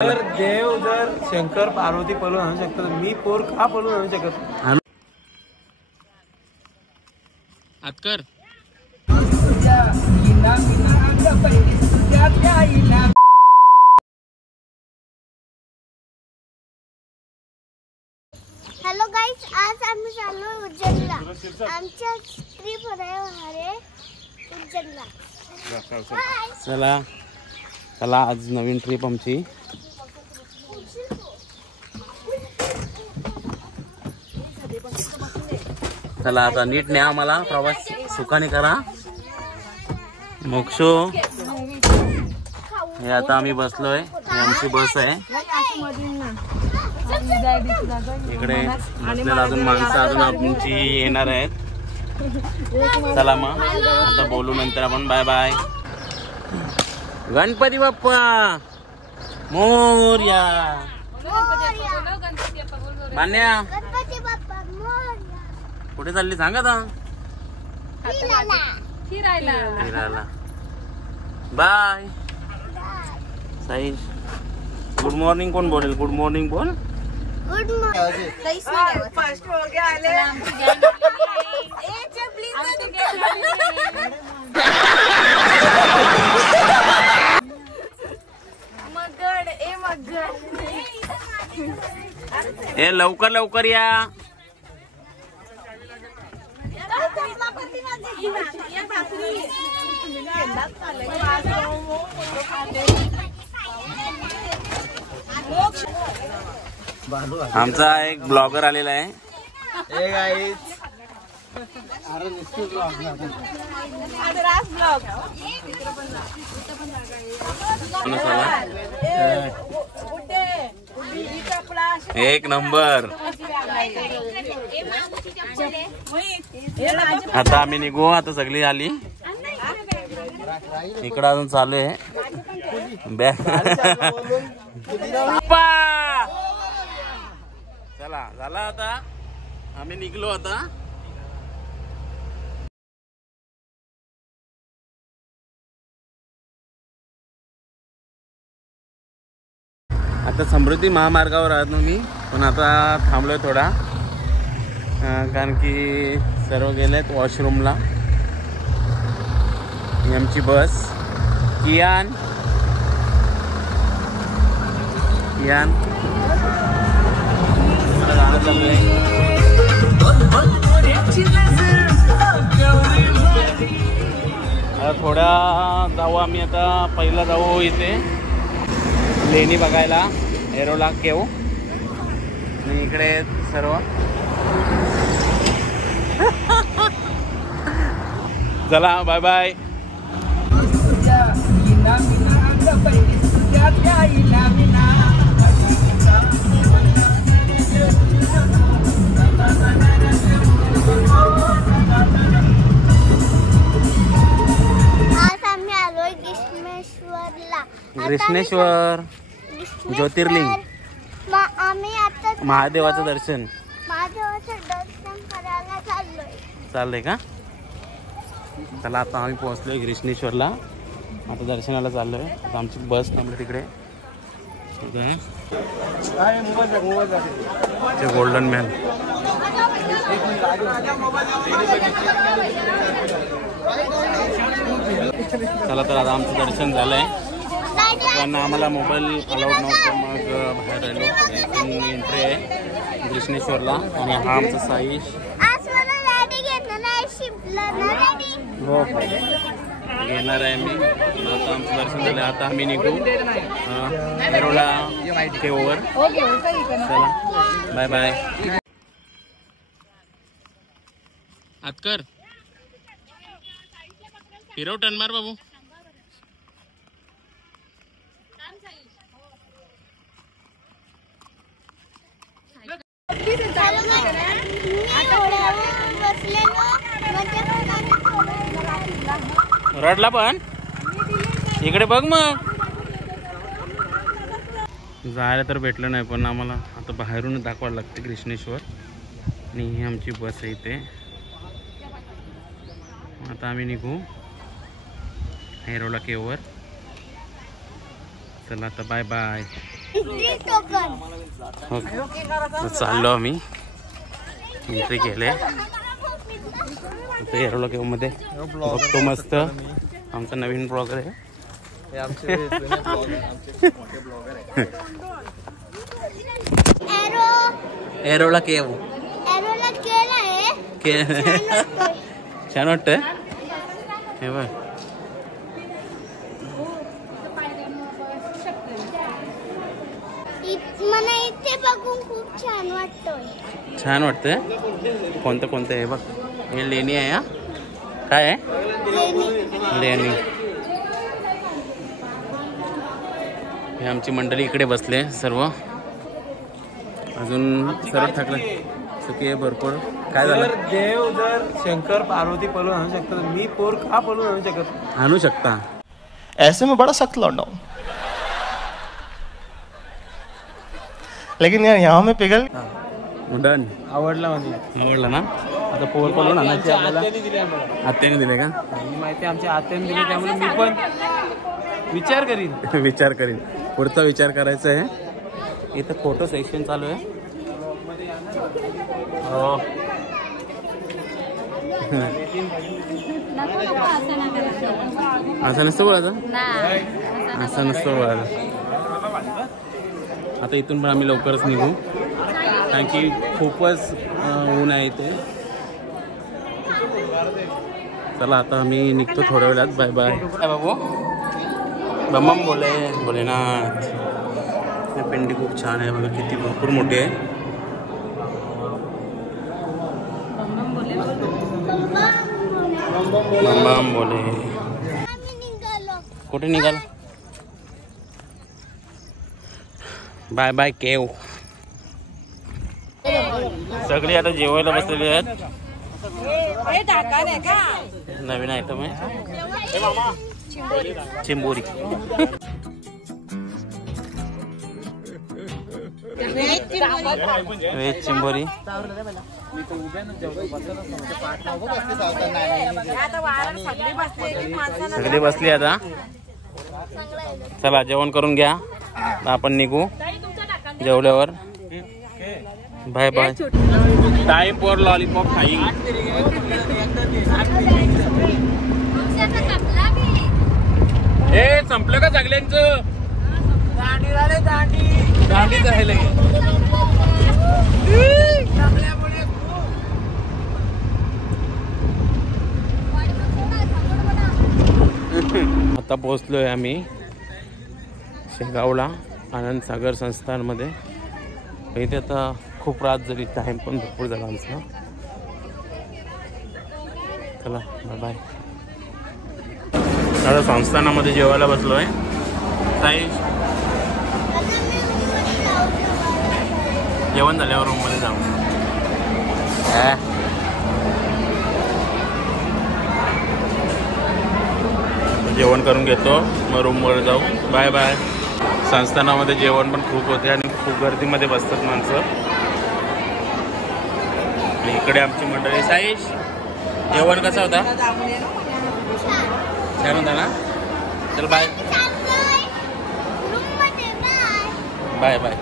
तर देव जर शंकर पार्वती पळून आणू शकतो तर मी पोर का पळून आणू शकत? आतकर हॅलो गाईज, आज आम्ही चाललो उज्जैनला. आमच्या ट्रिप होणार उज्जैनला. चला चला आज नवीन ट्रिप आमची. चला आता नीट न्या आम्हाला, प्रवास सुखाने करा. मोक्षो हे आता आम्ही बसलोय, ही आमची बस आहे. इकडे बसलेला अजून माणसं अजून आमची येणार आहेत. चला मग आता बोलू नंतर आपण. Bye bye. गणपती बाप्पा मोरया. मान्या गणपती बाप्पा मोरया. कुठे चालली सांगा आता? फिरायला. फिरायला. बाय साईश. गुड मॉर्निंग कोण बोलेल? गुड मॉर्निंग बोल. Good morning. फर्स्ट हो गया आले. मगड ए मगड ए लवकर लवकर या. आमचा एक ब्लॉगर आलेला आहे. हे गाईज एक नंबर. आता आम्ही निघू. आता सगळी आली. इकडं अजून चालू आहे. चला झाला आता. आम्ही निघलो आता. आता समृद्धी महामार्गावर आहात ना मी, पण आता थांबलोय थोडा, कारण की सर्व गेलेत वॉशरूमला. ही आमची बस. कियान कियान गाणं चाललंय. आता थोड्या जाऊ आम्ही. आता पहिला जाऊ इथे लेणी बघायला, एरोला केव. आणि इकडे सर्व. चला बाय बाय. आज आम्ही आलोय कृष्णेश्वरला. कृष्णेश्वर ज्योतिर्लिंग. आम्ही आता महादेवाचं दर्शन करायला चाललोय. चाललंय का? चला आता आम्ही पोहोचलोय कृष्णेश्वरला. आता दर्शनाला चाललोय. आता आमची बस थांबली तिकडे. ते गोल्डन मॅन. चला तर आता आमचं दर्शन झालंय. पण आम्हाला मोबाईल अलाउड नव्हतं, मग बाहेर राहिलो. एंट्री आहे कृष्णेश्वरला. आणि हा आमचा साईश. हो घेणार आहे मी. आता आमचं दर्शन झालं. आता आम्ही निघू एरोला केववर. चला बाय बाय. आतकर फिरव टन मार बाबू. रडला पण इकडे बघ. मग जायला तर भेटलं नाही, पण आम्हाला आता बाहेरून दाखवायला लागते कृष्णेश्वर. आणि ही आमची बस आहे इथे. आता आम्ही निघू एरोला केववर. चला आता bye bye. Entry token. Okay तर चाललो आम्ही एंट्री केले येरोला केव्ह मध्ये बघतो मस्त आमचा नवीन ब्लॉगर आहे एरो येरोला केव्ह एरोला केलाय. छान वाटतंय हे बघ मला इथे बघून खूप छान वाटतोय. छान वाटतंय कोणतं कोणतं आहे बघ हे लेणी आहे हा काय आहे लेणी हे आमची मंडळी इकडे बसले सर्व अजून सर्व ठाकले चुकी आहे भरपूर काय झालं जर देव जर शंकर पार्वती पळून आणू शकतात मी पोर का पळून आणू शकत. आणू शकता ऐसे में बड़ा सख्त लौंडा हूं, लेकिन यार यहाँ में पिघल डन आवडला म्हणजे आवडला ना आता पोर पळून आणायची आपल्याला आत्याने दिली आम्हाला. आत्याने दिले का ही माहिती आमच्या आत्याने दिली त्यामुळे मी पण विचार करीन. विचार करीन पुढचा विचार करायचा आहे इथं फोटो सेक्शन चालू आहे हो असं नसतं बोलायचं असं नसतं बोलायचं आता इथून पण आम्ही लवकरच निघू कारण की खूपच ऊन आहे इथे चला आता आम्ही निघतो थोड्या वेळात बाय बाय काय बाबू बम्बम भोलेनाथ पिंडी खूप छान आहे बघा किती भरपूर मोठी आहे बम बोले आम्ही निघालो. कुठे निघाल बाय बाय केव सगळे आता जेवायला बसलेले आहेत नवीन आयटम आहे चिंबोरी व्हेज चिंबोरी सगळी बसली आता चला जेवण करून घ्या आपण निघू जेवल्यावर bye bye time for lollipop खाईंग ए संपलं का सगळ्यांचं दांडी राहिले आता पोहोचलोय आम्ही शेगावला आनंद सागर संस्थानमध्ये इथे आता खूप रात झाली टाइम पण भरपूर झाला आमचा चला बाय बाय आता संस्थानामध्ये जेवायला बसलोय ताई जेवण झाल्यावर रूममध्ये जाऊ जेवण करून घेतो मग रूमवर जाऊ बाय बाय संस्थानामध्ये जेवण पण खूप होते आणि खूप गर्दीमध्ये बसतात माणसं आणि इकडे आमची मंडळी साईश जेवण कसं होता छान होता ना चल बाय बाय बाय